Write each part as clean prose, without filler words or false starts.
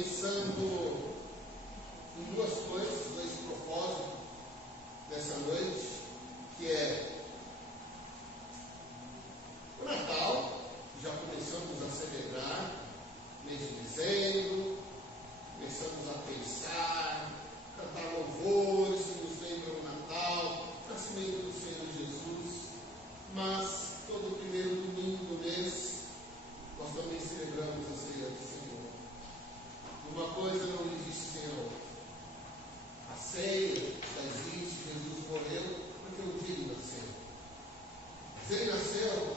pensando em duas coisas, dois propósitos dessa noite, que é o Natal. Já começamos a celebrar mês de dezembro, começamos a pensar, cantar louvores que nos lembram o Natal, nascimento do Senhor Jesus, mas todo primeiro domingo do mês nós também celebramos a ceia do Senhor. Uma coisa não existe sem a outra. A ceia já existe, Jesus morreu porque um dia ele nasceu. Mas ele nasceu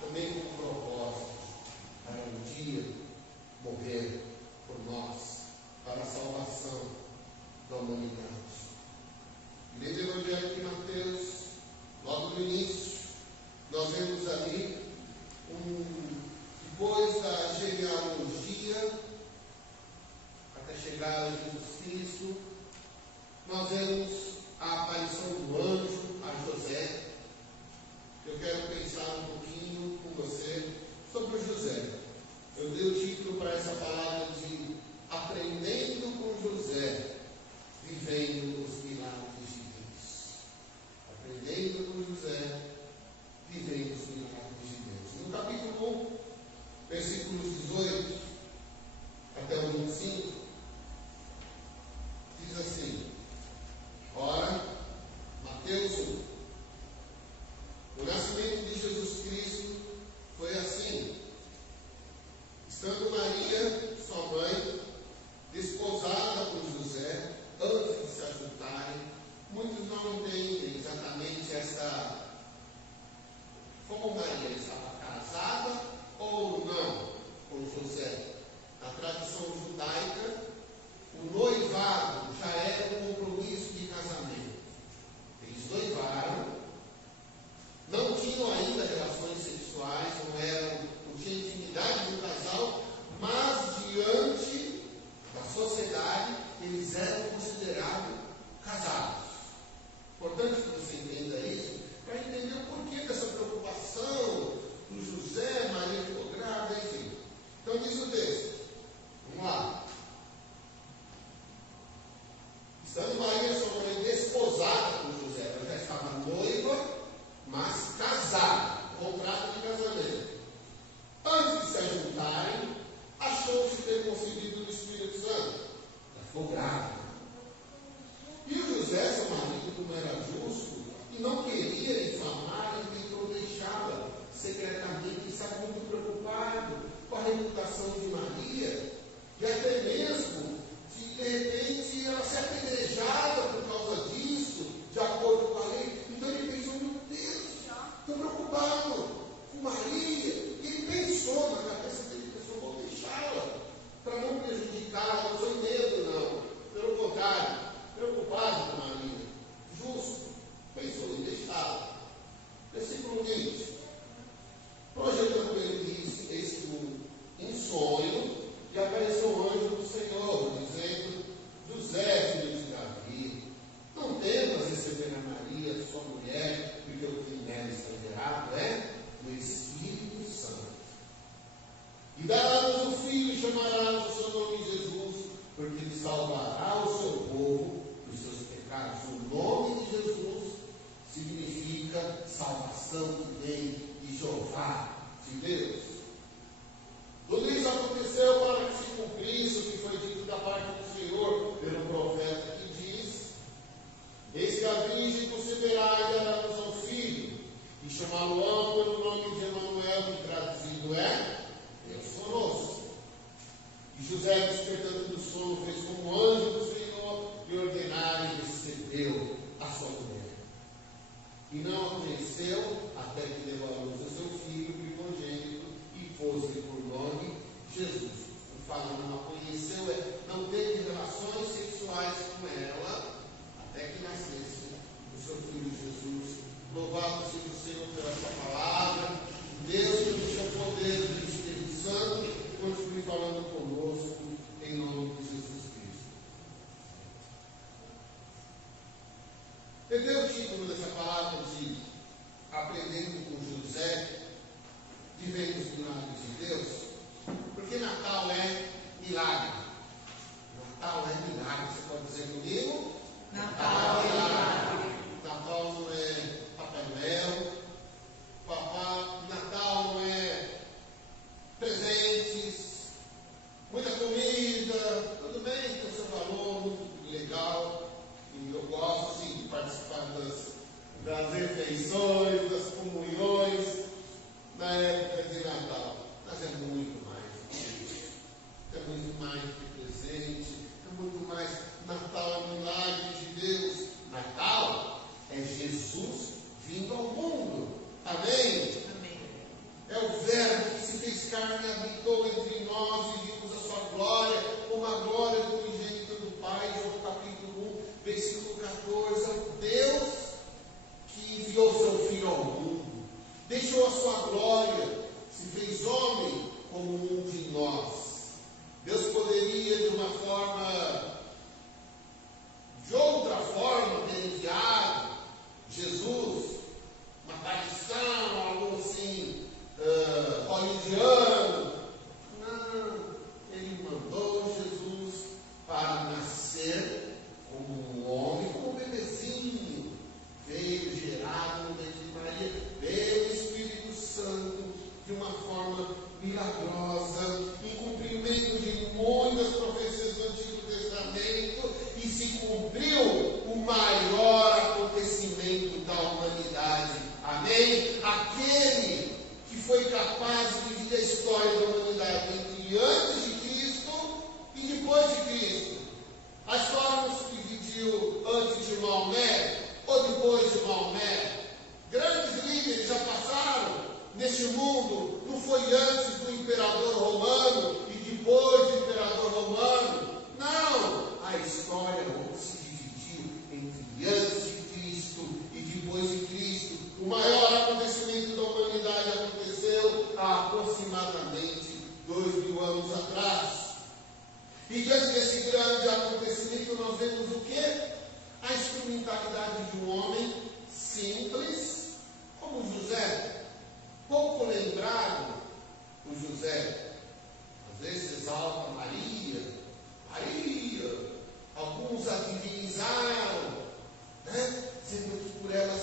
também com um propósito, para um dia morrer por nós, para a salvação da humanidade. E nesse Evangelho de Mateus, logo no início, nós vemos ali, depois da genealogia, até chegar a Jesus Cristo, nós vemos a aparição do anjo a José. Eu quero pensar um pouquinho com você sobre o José. Eu dei o título para essa palavra de Aprendendo com José, Vivendo os Milagres de Deus. Aprendendo com José, Vivendo os Milagres de Deus. No capítulo 1, versículos 18 até o 25, diz assim: ora, Mateus 1. O nascimento de Jesus Cristo foi assim. Estando Maria, sua mãe, desposada com José, antes de se ajuntarem, muitos não entendem exatamente como Maria estava casada ou não com José. Na tradição judaica, o noivado já era um compromisso de casamento. Eles noivaram, não tinham ainda relações sexuais, não tinha intimidade do casal, mas diante da sociedade eles eram considerados casados. Importante que você entenda isso, para entender o porquê dessa preocupação do José, Maria ficou grávida, enfim. Então diz o texto, vamos lá. Estando Maria, sua mãe, desposada com José, ela já estava noiva, mas casada, contrato de casamento. Antes de se ajuntarem, achou-se ter concebido do Espírito Santo. Ela ficou grávida. E o José, seu marido, como era justo, e não queria infamar e tentou deixá-la secretamente, e estava muito preocupado com a reputação de Maria, e até mesmo de repente ela ser apedrejada por causa disso, de acordo com a lei. Então ele pensou, meu Deus, estou preocupado com Maria. E ele pensou na cabeça dele, vou deixá-la, para não prejudicá-la. Não foi medo, não. Pelo contrário, preocupado com Maria. Justo. Pensou em deixá-la. Versículo 20. Projetando ele disse, eis que em sonho, e apareceu o anjo do Senhor, dizendo: José, filho de Davi, não temas receber a Maria, sua mulher, porque o que nela está gerado é do Espírito Santo. E darás um filho, e chamarás o seu nome Jesus, porque ele salvará o seu povo dos seus pecados. O nome de Jesus significa salvação que vem de Jeová, de Deus. Tudo isso aconteceu para que se cumprisse o que foi dito da parte do Senhor pelo profeta, que diz: eis que a virgem conceberá e dará luz ao filho, e chamá-lo-ão pelo nome de Emanuel, que traduzido é Deus conosco. E José, despertando do sono, fez como anjo do Senhor e ordenara e recebeu a sua mulher. E não a conheceu até que deu à luz a seu filho primogênito e pôs-lhe por nome Jesus. O fala não a conheceu, não teve relações sexuais com ela até que nascesse o seu filho Jesus. Louvado seja o Senhor pela sua palavra. Deus, pelo seu poder do Espírito Santo, continue falando conosco em nome de Jesus Cristo. Entendeu o título dessa palavra de Aprendendo com José, milagrosa, em cumprimento de muitas profecias do Antigo Testamento, e se cumpriu o maior acontecimento da humanidade. Amém? Aquele que foi capaz de dividir a história da humanidade entre antes de Cristo e depois de Cristo. A história não se dividiu antes de Maomé ou depois de Maomé. Grandes líderes já passaram neste mundo, não foi antes do imperador romano e depois do imperador romano. Não! A história se dividiu entre antes de Cristo e depois de Cristo. O maior acontecimento da humanidade aconteceu há aproximadamente 2000 anos atrás. E diante desse grande acontecimento nós vemos o quê? A instrumentalidade de um homem simples como José. Pouco lembrado o José. Às vezes exalta Maria. Alguns a divinizaram, né? Dizendo que por ela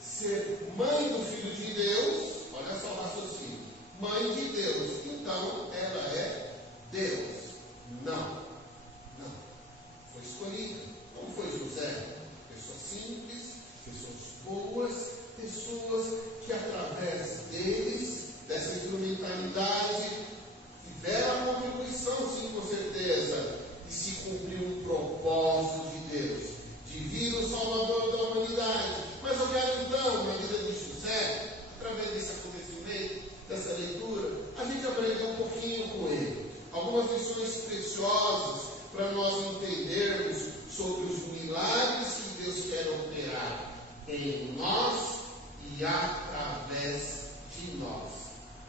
ser mãe do Filho de Deus, olha só o raciocínio, mãe de Deus, então ela é Deus. Não. Foi escolhida. Como foi José? Pessoas simples, pessoas boas, pessoas que através deles, dessa instrumentalidade, tiveram a contribuição, sim, com certeza, e se cumpriu o propósito de Deus, de vir o Salvador da humanidade. Mas eu quero então, na vida de José, através desse acontecimento, dessa leitura, a gente aprender um pouquinho com ele. Algumas lições preciosas para nós entendermos sobre os milagres que Deus quer operar em nós e através de nós.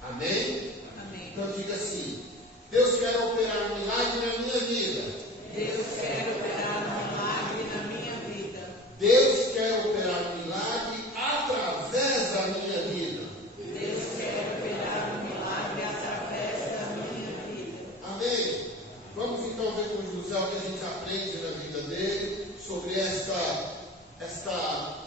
Amém? Amém. Então diga assim: Deus quer operar um milagre na minha vida. Deus quer operar um milagre na minha vida. Deus quer operar um milagre através da minha vida. Deus quer operar um milagre através da minha vida. Amém? Vamos então ver com José o que a gente aprende na vida dele sobre esta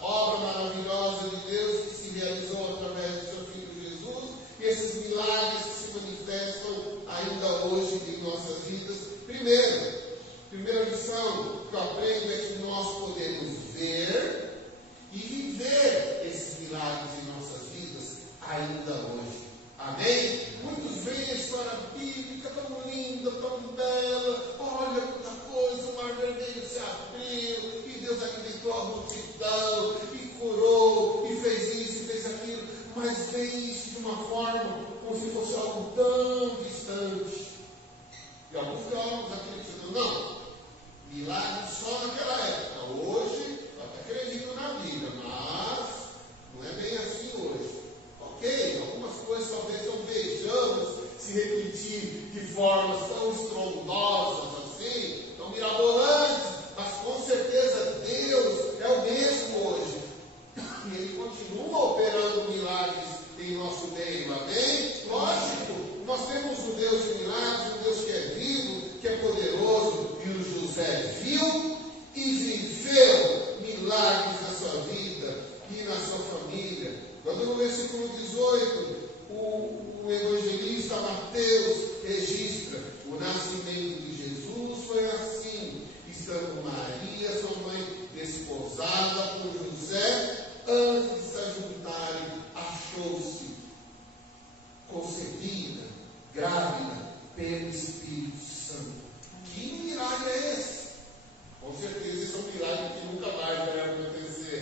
obra maravilhosa de Deus que se realizou através do seu Filho Jesus, e esses milagres que se manifestam ainda hoje em nossas vidas. Primeira lição que eu aprendo é que nós podemos ver e viver esses milagres em nossas vidas ainda hoje. Amém? Muitos veem a história bíblica tão linda, tão bela. Olha quanta coisa, o mar vermelho se abriu, e Deus alimentou a multidão, e curou, e fez isso, e fez aquilo. Mas veem isso de uma forma como se fosse algo tão distante. E alguns teólogos acreditam, não, milagre só naquela época. Hoje, eu até acredito na Bíblia, mas não é bem assim hoje. Ok, algumas coisas talvez não vejamos se repetir de formas tão estrondosas assim, tão mirabolantes, mas com certeza Deus é o mesmo hoje. E Ele continua operando milagres em nosso meio, amém? Lógico, nós temos um Deus de milagres, um Deus que é vivo, que é poderoso, e o José viu e viveu milagres na sua vida e na sua família. Quando no versículo 18, o evangelista Mateus registra: o nascimento de Jesus foi assim, estando Maria, sua mãe, desposada por José, antes de se ajuntarem, achou-se concebida, grávida, pelo Espírito Santo. Que milagre é esse? Com certeza esse é um milagre que nunca mais vai acontecer.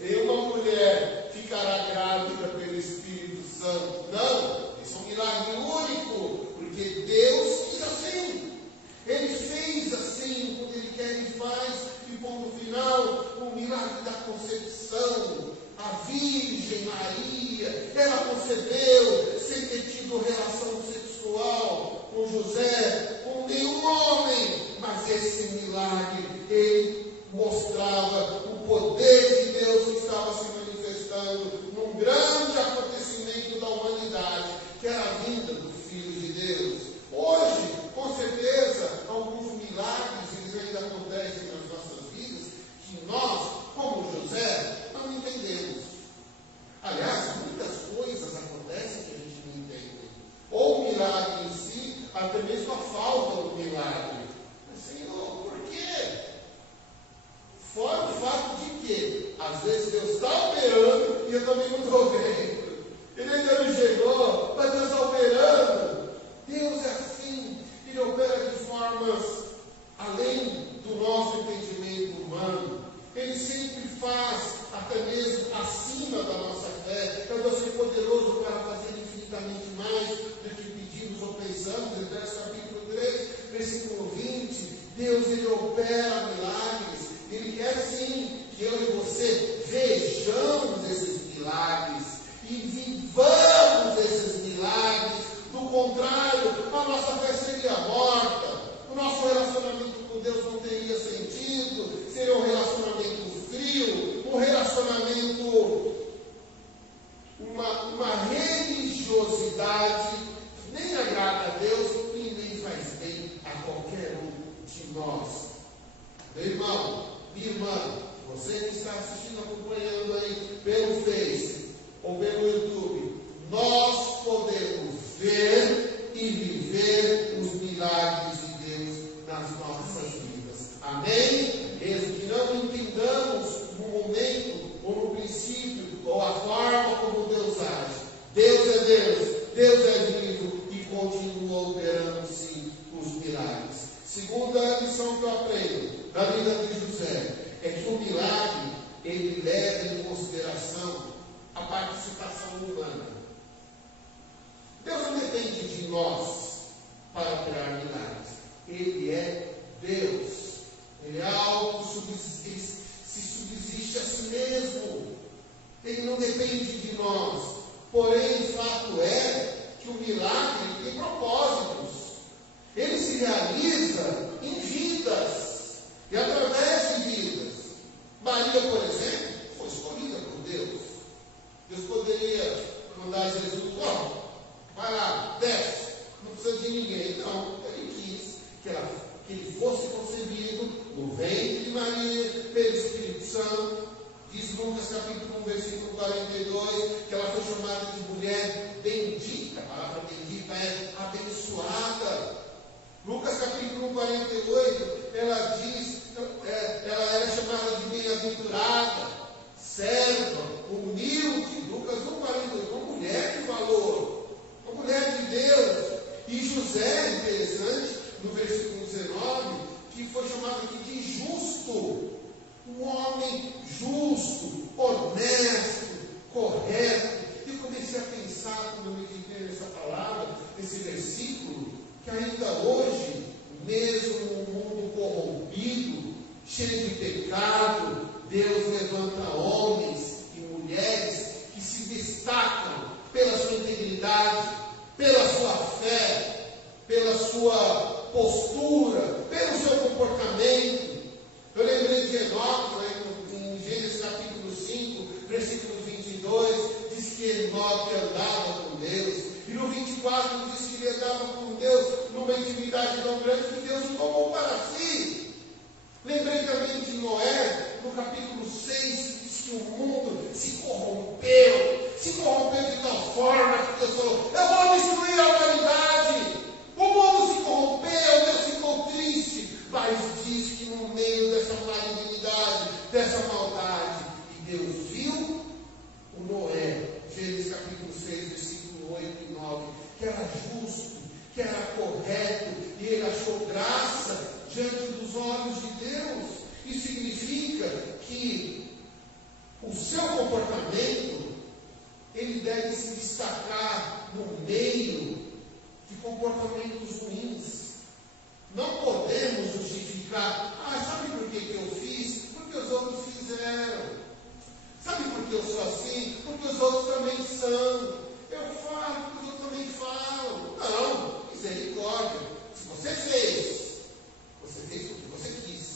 Nenhuma mulher ficará grávida pelo Espírito Santo. Não, esse é um milagre único, porque Deus quis assim. Ele fez assim, quando Ele quer, Ele faz, e ponto final, o milagre da concepção. A Virgem Maria, ela concebeu sem ter tido relação sexual com José. até mesmo a falta do milagre. Mas, Senhor, por quê? Fora o fato de que, às vezes, Deus está operando e eu também não estou vendo. Ele ainda não chegou, mas Deus está operando. Deus é assim, Ele opera de formas além do nosso entendimento humano. Ele sempre faz, até mesmo acima da nossa fé. É um Deus que é poderoso para fazer infinitamente mais do que pedimos ou pensamos. Efésios capítulo 3, versículo 20. Deus, Ele opera milagres. Ele quer sim que eu e você vejamos esses milagres e vivamos esses milagres. Do contrário, a nossa fé seria morta. O nosso relacionamento com Deus não teria sentido. Seria um relacionamento frio, um relacionamento, uma religiosidade que nem agrada a Deus e nem faz bem a qualquer um de nós. Meu irmão, minha irmã, você que está assistindo, acompanhando aí pelo Face ou pelo YouTube, nós podemos ver e viver os milagres de Deus nas nossas vidas. Amém? Mesmo que não entendamos no momento, ou no princípio, ou a forma como Deus age. Deus é Deus, Deus é vivo e continua operando sim os milagres. Segunda lição que eu aprendo da vida de José é que o milagre, ele leva em consideração a participação humana. Deus não depende de nós para operar milagres. Ele é Deus. Ele é algo que se subsiste a si mesmo. Ele não depende de nós. Porém, o fato é que o milagre tem propósitos. Ele se realiza em vidas e através de vidas. Maria, por exemplo, foi escolhida por Deus. Deus poderia mandar Jesus, vai lá, desce, não precisa de ninguém. Não, ele quis que ele fosse concebido no ventre de Maria, pelo Espírito Santo. Diz Lucas capítulo 1, versículo 42, que ela foi chamada de mulher bendita. A palavra bendita é abençoada. Lucas capítulo 48, ela diz, ela era chamada de bem-aventurada, serva, humilde. Lucas 1,42, uma mulher de valor, uma mulher de Deus. E José, interessante, no versículo 19, que foi chamado aqui de justo, um homem justo, honesto, correto. E eu comecei a pensar, quando eu me dediquei nessa palavra, nesse versículo, que ainda hoje, mesmo no mundo corrompido, cheio de pecado, Deus levanta homens e mulheres que se destacam pela sua integridade, pela sua fé, pela sua postura, pelo seu comportamento. Eu lembrei de Enoque, em Gênesis capítulo 5, versículo 22, diz que Enoque andava com Deus. E no 24 diz que ele andava com Deus numa intimidade tão grande que Deus o tomou para si. Lembrei também de Noé, no capítulo 6, diz que o mundo se corrompeu de tal forma que Deus falou, eu vou destruir a humanidade. O mundo se corrompeu, Deus ficou triste, mas diz que no meio dessa malignidade, dessa maldade, e Deus viu o Noé, Gênesis capítulo 6, versículo 8 e 9, que era justo, que era correto, e ele achou graça diante dos olhos de Deus. Isso significa que o seu comportamento, ele deve se destacar no meio de comportamentos ruins. Não podemos justificar, sabe por que eu fiz? Porque os outros fizeram. Sabe por que eu sou assim? Porque os outros também são. Eu falo porque os outros também falam. Não, misericórdia. Se você fez porque você quis.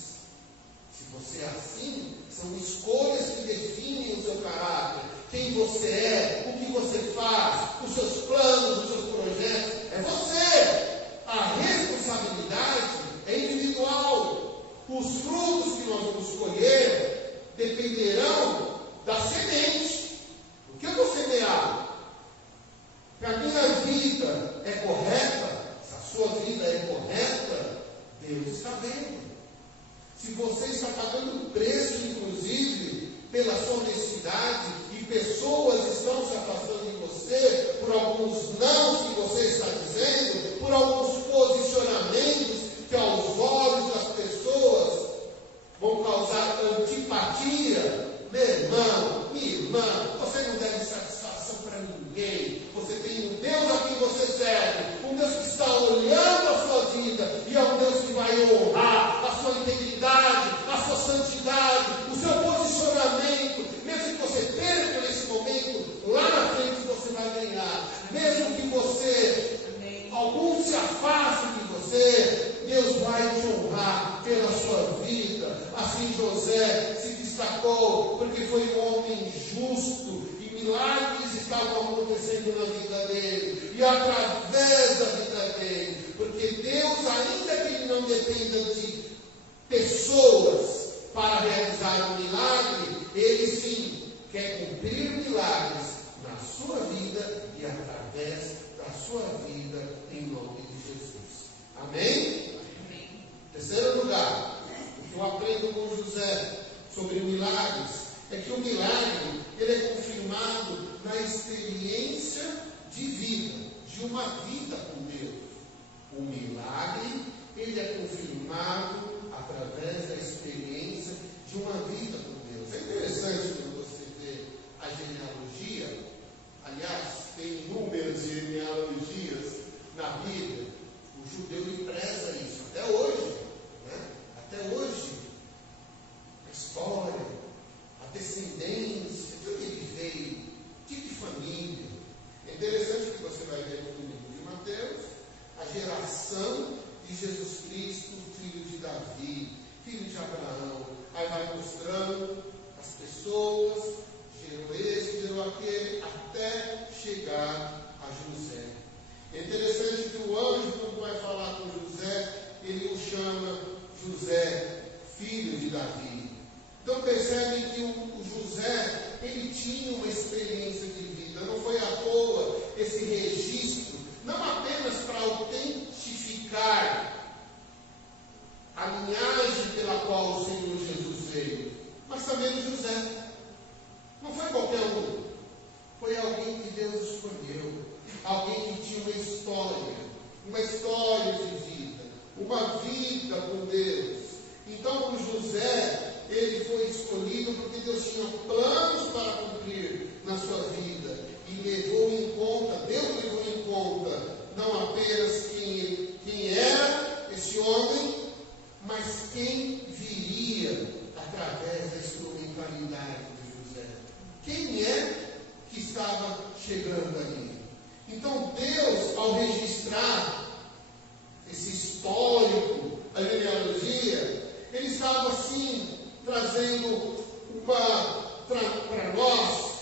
Se você é assim, são escolhas que definem o seu caráter. Quem você é, o que você faz, os seus planos, os seus projetos, é você. A responsabilidade é individual. Os frutos que nós vamos colher dependerão da semente. O que eu vou semear? Que a minha vida é correta, essa sua vida é correta, Deus está vendo. Se você está pagando preço, inclusive, pela sua honestidade, e pessoas estão se afastando de você por alguns não que você está dizendo, por alguns posicionamentos que aos olhos das pessoas vão causar antipatia, meu irmão, minha irmã, você não deve satisfação para ninguém. Você tem um Deus a quem você serve, um Deus que está olhando a sua vida, e é um Deus que vai honrar a sua integridade, a sua santidade, o seu posicionamento. Mesmo que você perca nesse momento, lá na frente você vai ganhar. Mesmo que você, alguns se afastem de você, Deus vai te honrar pela sua vida. Assim José se destacou, porque foi um homem justo, e milagres estavam acontecendo na vida dele, e através da vida dele, porque Deus, ainda que ele não dependa de pessoas para realizar um milagre, ele sim quer cumprir milagres na sua vida e através da sua vida, em nome de Jesus. Amém? Terceiro lugar, o que eu aprendo com José sobre milagres é que o milagre ele é confirmado na experiência de vida, de uma vida com Deus. O milagre ele é confirmado através da experiência de uma vida com Deus. É interessante quando você vê a genealogia. Aliás, tem inúmeras genealogias na Bíblia. O judeu ele preza isso até hoje. Até hoje, a história, a descendência, de onde ele veio, tipo de família. É interessante que você vai ver no livro de Mateus a geração de Jesus Cristo, filho de Davi, filho de Abraão. Aí vai mostrando as pessoas, gerou esse, gerou aquele, até chegar a José. É interessante que o anjo, quando vai falar com José, ele o chama José, filho de Davi. Então percebem que o José, ele tinha uma experiência de vida. Não foi à toa esse registro, não apenas para autentificar a linhagem pela qual o Senhor Jesus veio, mas também de José. Não foi qualquer um, foi alguém que Deus escolheu, alguém que tinha uma história de vida, uma vida com Deus. Então, o José, ele foi escolhido porque Deus tinha planos para cumprir na sua vida, e levou em conta, Deus levou em conta não apenas quem era esse homem, mas quem viria através da instrumentalidade de José. Quem é que estava chegando ali? Então Deus, ao registrar esse histórico, a genealogia, ele estava assim trazendo para nós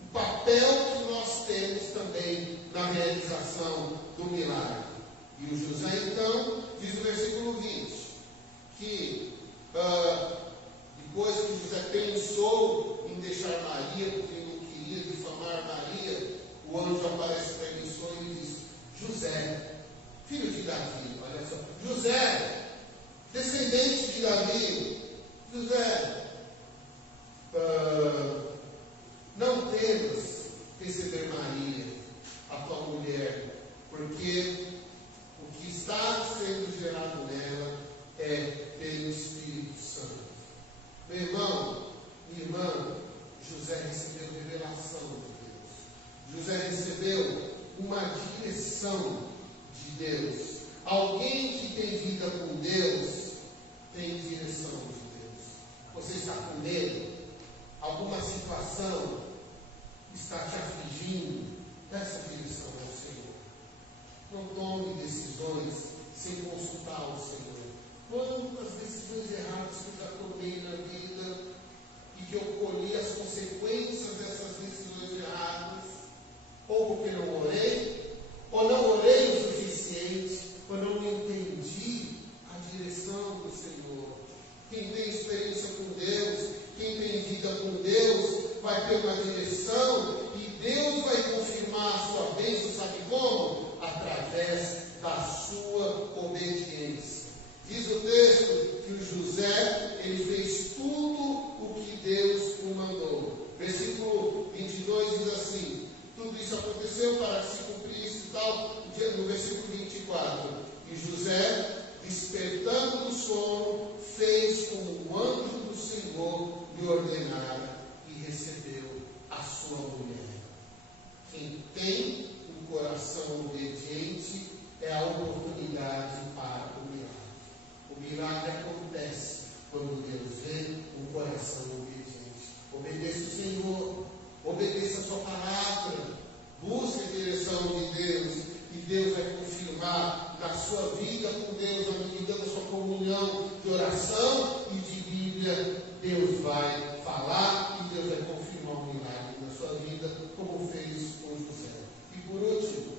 o papel que nós temos também na realização do milagre. E o José então diz no versículo 20 que depois que José pensou em deixar Maria, porque ele não queria difamar Maria, o anjo aparece para ele em sonho e diz: José, filho de Davi, olha só, José, descendente de Davi, José, não temas receber Maria, a tua mulher, porque o que está sendo gerado nela é pelo Espírito Santo. Meu irmão, minha irmã, José recebeu revelação de Deus. José recebeu uma direção de Deus. Alguém que tem vida com Deus tem direção de Deus. Você está com medo? Alguma situação está te afligindo? Peça direção ao Senhor. Não tome decisões sem consultar o Senhor. Quantas decisões erradas que eu já tomei na vida e que eu colhi as consequências dessas decisões erradas, ou porque não orei, ou não orei o suficiente, ou não entendi a direção do Senhor. Quem tem experiência com Deus, quem tem vida com Deus, vai ter uma direção e Deus vai confirmar a sua bênção, sabe como? Através da tal, no versículo 24. E José, despertando do sono, fez como o anjo do Senhor lhe ordenara e recebeu a sua mulher. Quem tem um coração obediente é a oportunidade para o milagre. O milagre acontece quando Deus vê um coração obediente. Obedeça o Senhor, obedeça a sua palavra, busque a direção de Deus, e Deus vai confirmar na sua vida com Deus, na medida da sua comunhão de oração e de Bíblia. Deus vai falar e Deus vai confirmar um milagre na sua vida, como fez com José. E por último,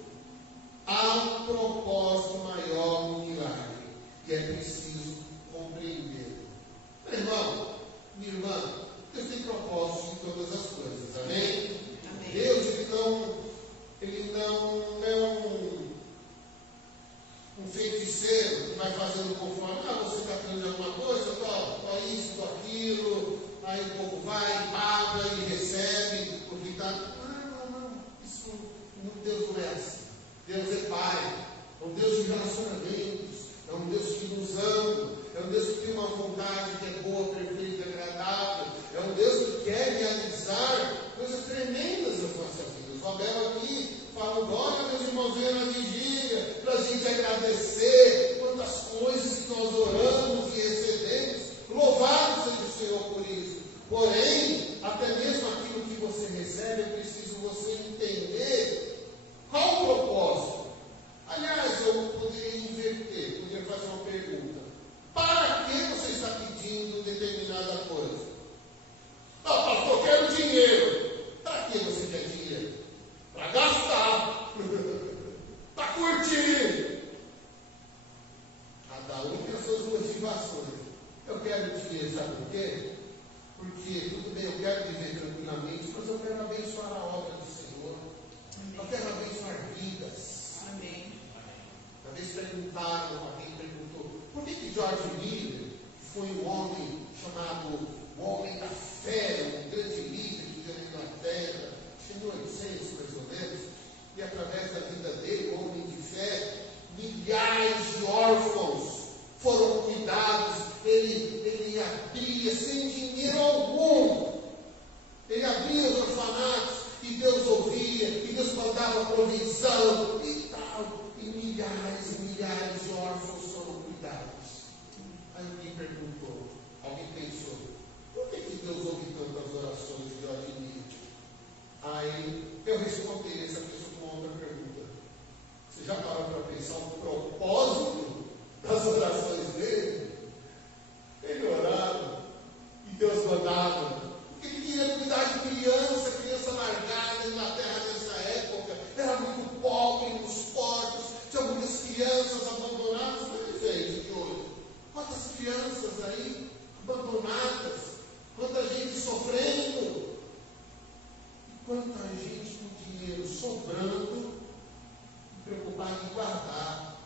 há um propósito maior no milagre, que é preciso compreender. Meu irmão, minha irmã, Deus tem propósito em todas as coisas, amém? Amém. Deus, ele não é um feiticeiro que vai fazendo conforme, você está querendo alguma coisa, só isso, só aquilo, aí o povo vai, paga e recebe, porque está. Não, isso Deus não é assim. Deus é Pai, é um Deus de relacionamentos, é um Deus que nos ama, é um Deus que tem uma vontade que é boa, perfeita e agradável, é um Deus que quer realizar coisas tremendas nas nossas vidas. O Abel aqui fala, olha, meus irmãos, venham na vigília, para a gente agradecer quantas coisas que nós oramos e recebemos. Louvado seja o Senhor por isso. Porém, até mesmo aquilo que você recebe, é preciso você entender qual o propósito. Aliás, eu poderia inverter, poderia fazer uma pergunta. Para que você está pedindo determinada coisa? Não, pastor, eu quero dinheiro. Para que você quer dinheiro? Para gastar. Para curtir. Cada um tem as suas motivações. Eu quero dinheiro, sabe por quê? Porque, tudo bem, eu quero viver tranquilamente, mas eu quero abençoar a obra do Senhor. Eu quero abençoar vidas. Amém. Uma vez perguntaram, alguém perguntou, por que George Miller foi um homem chamado o Homem da Fé, um grande líder que deu na Inglaterra, em 1800 mais ou menos, e através da vida dele, o homem de fé, milhares de órfãos foram cuidados, ele abria sem dinheiro algum, ele abria os orfanatos, e Deus ouvia, e Deus mandava provisão, e tal, e milhares e milhares de órfãos foram cuidados. Aí alguém perguntou, alguém pensou, por que Deus ouve tantas orações de Odinir? Aí eu respondi essa pessoa com uma outra pergunta. Você já parou para pensar o propósito das orações dele? Ele orava e Deus mandava. Porque ele queria cuidar de criança largada na terra nessa época. Era muito pobre, nos portos, tinha muitas crianças abandonadas. O que ele fez de hoje? Quantas crianças aí abandonadas? Quanta gente sofrendo? E quanta gente com dinheiro sobrando, preocupado em guardar,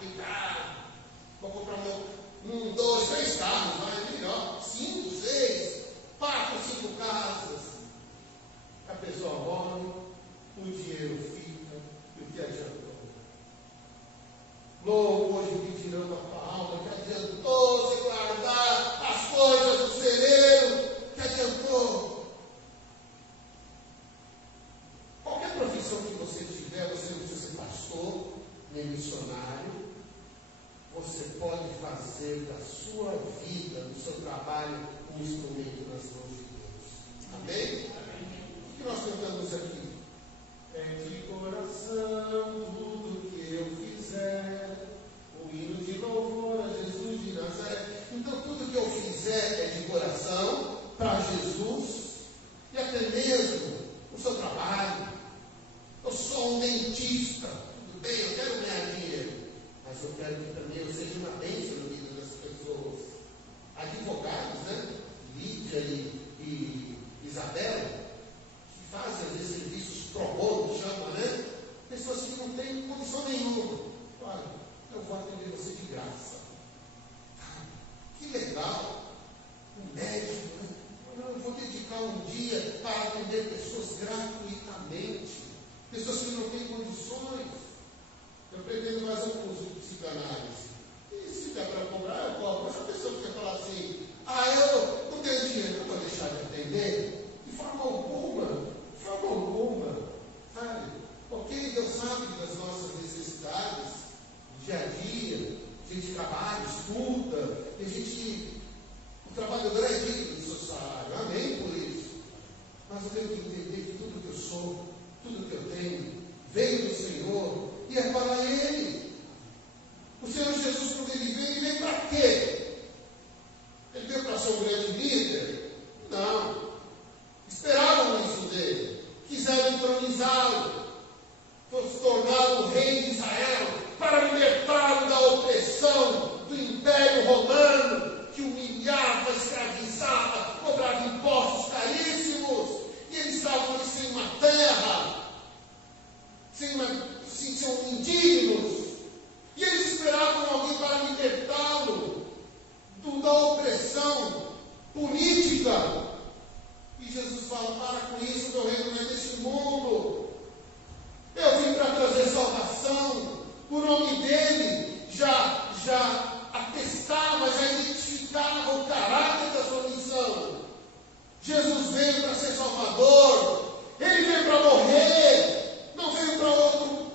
ficar. Vou comprar 1, 2, 3 carros, vai melhor, 5, 6, 4, 5 casas. A pessoa morre, o dinheiro fica, e o que adiantou? Louco, hoje pedirão na tua alma, que adiantou você guardar as coisas do celeiro, que adiantou? Qualquer profissão que você tiver, você não precisa ser pastor, nem missionário. Você pode fazer da sua vida, do seu trabalho, um instrumento nas mãos de Deus. Amém? O que nós cantamos aqui? É de coração tudo que eu fizer, o hino de louvor a Jesus de Nazaré. Então, tudo que eu fizer é de coração para Jesus, e até mesmo o seu trabalho. Eu sou um dentista, tudo bem, eu quero ganhar dinheiro, mas eu quero que também eu seja uma bênção na vida das pessoas. Advogados, né? Lídia e Isabela, que fazem às vezes serviços pro bono, chama, né? Pessoas que não têm condição nenhuma. Olha, eu vou atender você de graça. Que legal! Um médico, né? Eu vou dedicar um dia para atender pessoas gratuitamente. Pessoas que não têm psicanálise. E se der para cobrar, eu cobro. Mas a pessoa que fala assim, eu não tenho dinheiro, eu vou deixar de atender? De forma alguma, sabe? Ok, Deus sabe das nossas necessidades, dia a dia, a gente trabalha, estuda, o trabalhador é digno do seu salário, amém por isso. Mas eu tenho que entender que tudo que eu sou, tudo que eu tenho, veio do Senhor e é para Ele. O Senhor Jesus, quando Ele veio para quê? Ele veio para ser um grande líder? Não. Esperavam isso dele. Quiseram entronizá-lo, se tornar o rei de Israel, para libertá-lo da opressão do Império Romano, que humilhava, escravizava, cobrava impostos caríssimos. E eles estavam ali sem uma terra, são indignos. E eles esperavam alguém para libertá-lo da opressão política. E Jesus fala, para com isso, meu reino não é deste mundo. Eu vim para trazer salvação. O nome dele já atestava, já identificava o caráter da sua missão. Jesus veio para ser salvador. Ele veio para morrer. Não veio para outro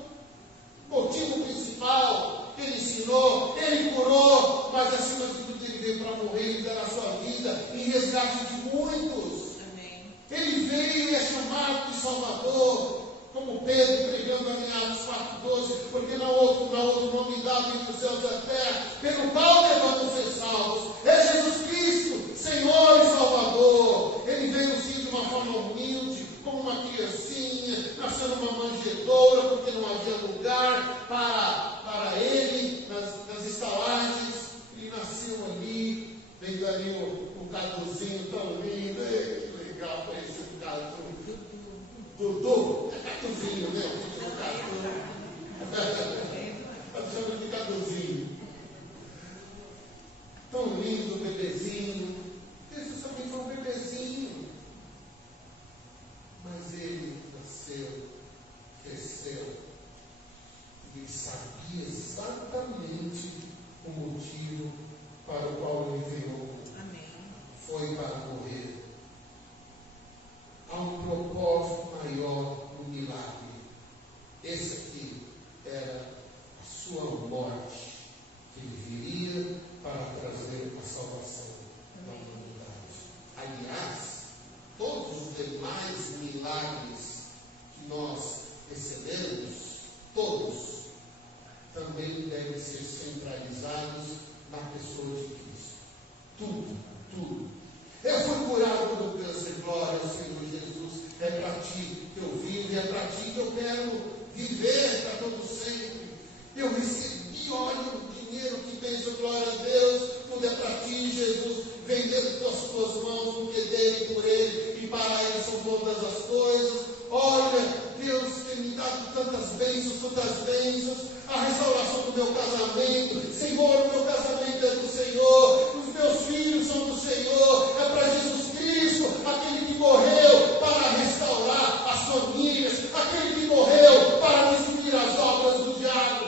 motivo principal. Ele ensinou, ele curou, mas acima de tudo ele veio para morrer e dar a sua vida em resgate de muitos. Amém. Ele veio e é chamado de Salvador, como Pedro pregando em Atos 4,12, porque não há outro nome dado entre os céus e a terra, pelo qual devemos ser salvos. É Jesus Cristo, Senhor e Salvador. Ele veio sim de uma forma humilde, como uma criancinha, nasceu numa manjedoura, porque não havia lugar para ele nas estalagens. Ele nasceu ali, veio ali um caduzinho tão lindo. Ei, que legal, parecia um cadu. Dudu, é catuzinho, né? Está chamando de catuzinho. Tão lindo o bebezinho. Jesus também foi um bebezinho. Mas ele nasceu, cresceu. E ele sabia exatamente o motivo para o qual ele veio. Amém. Foi para morrer. Há um propósito maior no milagre. Esse aqui era a sua morte, que ele viria para trazer a salvação da humanidade. Aliás, todos os demais milagres que nós recebemos, todos, também devem ser centralizados na pessoa de Cristo. Tudo. Eu fui curado do câncer, glória ao Senhor Jesus. É para ti que eu vivo e é para ti que eu quero viver para todo sempre. Eu recebi, olha, o dinheiro que veio, glória a Deus. Tudo é para ti, Jesus. Vem dentro das tuas mãos, porque dele e por ele e para ele são todas as coisas. Olha, Deus tem me dado tantas bênçãos, a restauração do meu casamento. Senhor, o meu casamento é do Senhor, os meus filhos são do Senhor, é para Jesus Cristo, aquele que morreu para restaurar as famílias, aquele que morreu para destruir as obras do diabo,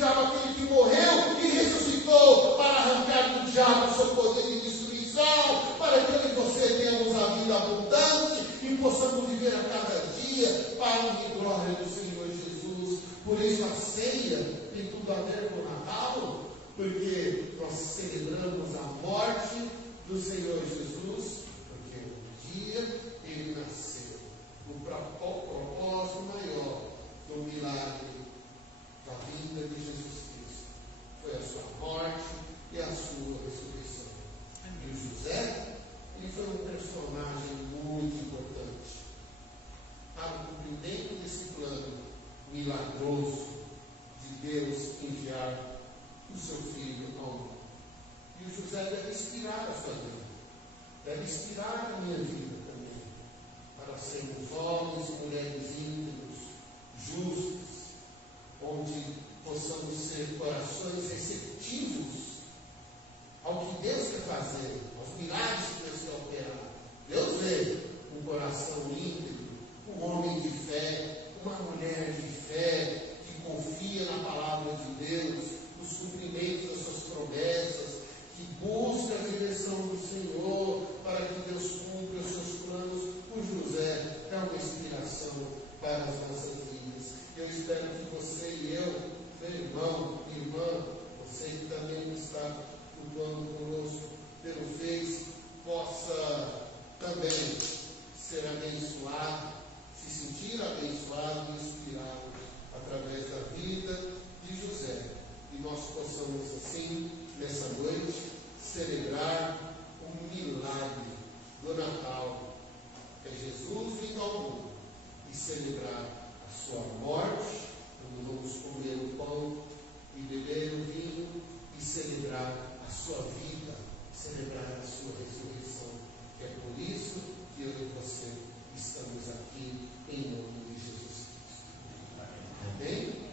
aquele que morreu e ressuscitou para arrancar do diabo o seu poder de destruição, para que eu e você tenhamos a vida abundante e possamos viver a cada dia para a honra e glória do Senhor Jesus. Por isso a ceia tem tudo a ver com o Natal, porque nós celebramos a morte do Senhor Jesus, porque um dia ele nasceu. O propósito maior do milagre da vinda de Jesus Cristo foi a sua morte e a sua ressurreição. E o José, ele foi um personagem muito importante para o cumprimento desse plano milagroso de Deus enviar o seu filho ao mundo. E o José deve inspirar a sua vida, deve inspirar a minha vida também, para sermos homens e mulheres íntegros, justos, onde possamos ser corações receptivos ao que Deus quer fazer, aos milagres que Deus quer operar. Deus vê um coração íntegro, um homem de fé, uma mulher de fé, que confia na palavra de Deus, os para que você e eu, meu irmão, minha irmã, você que também está cultuando conosco pelo Face, possa também ser abençoado, se sentir abençoado e inspirado através da vida de José. E nós possamos assim, nessa noite, celebrar o milagre do Natal, que é Jesus vindo ao mundo, e celebrar a sua morte, quando vamos comer o pão e beber o vinho, e celebrar a sua vida, celebrar a sua ressurreição. Que é por isso que eu e você estamos aqui em nome de Jesus Cristo. Amém?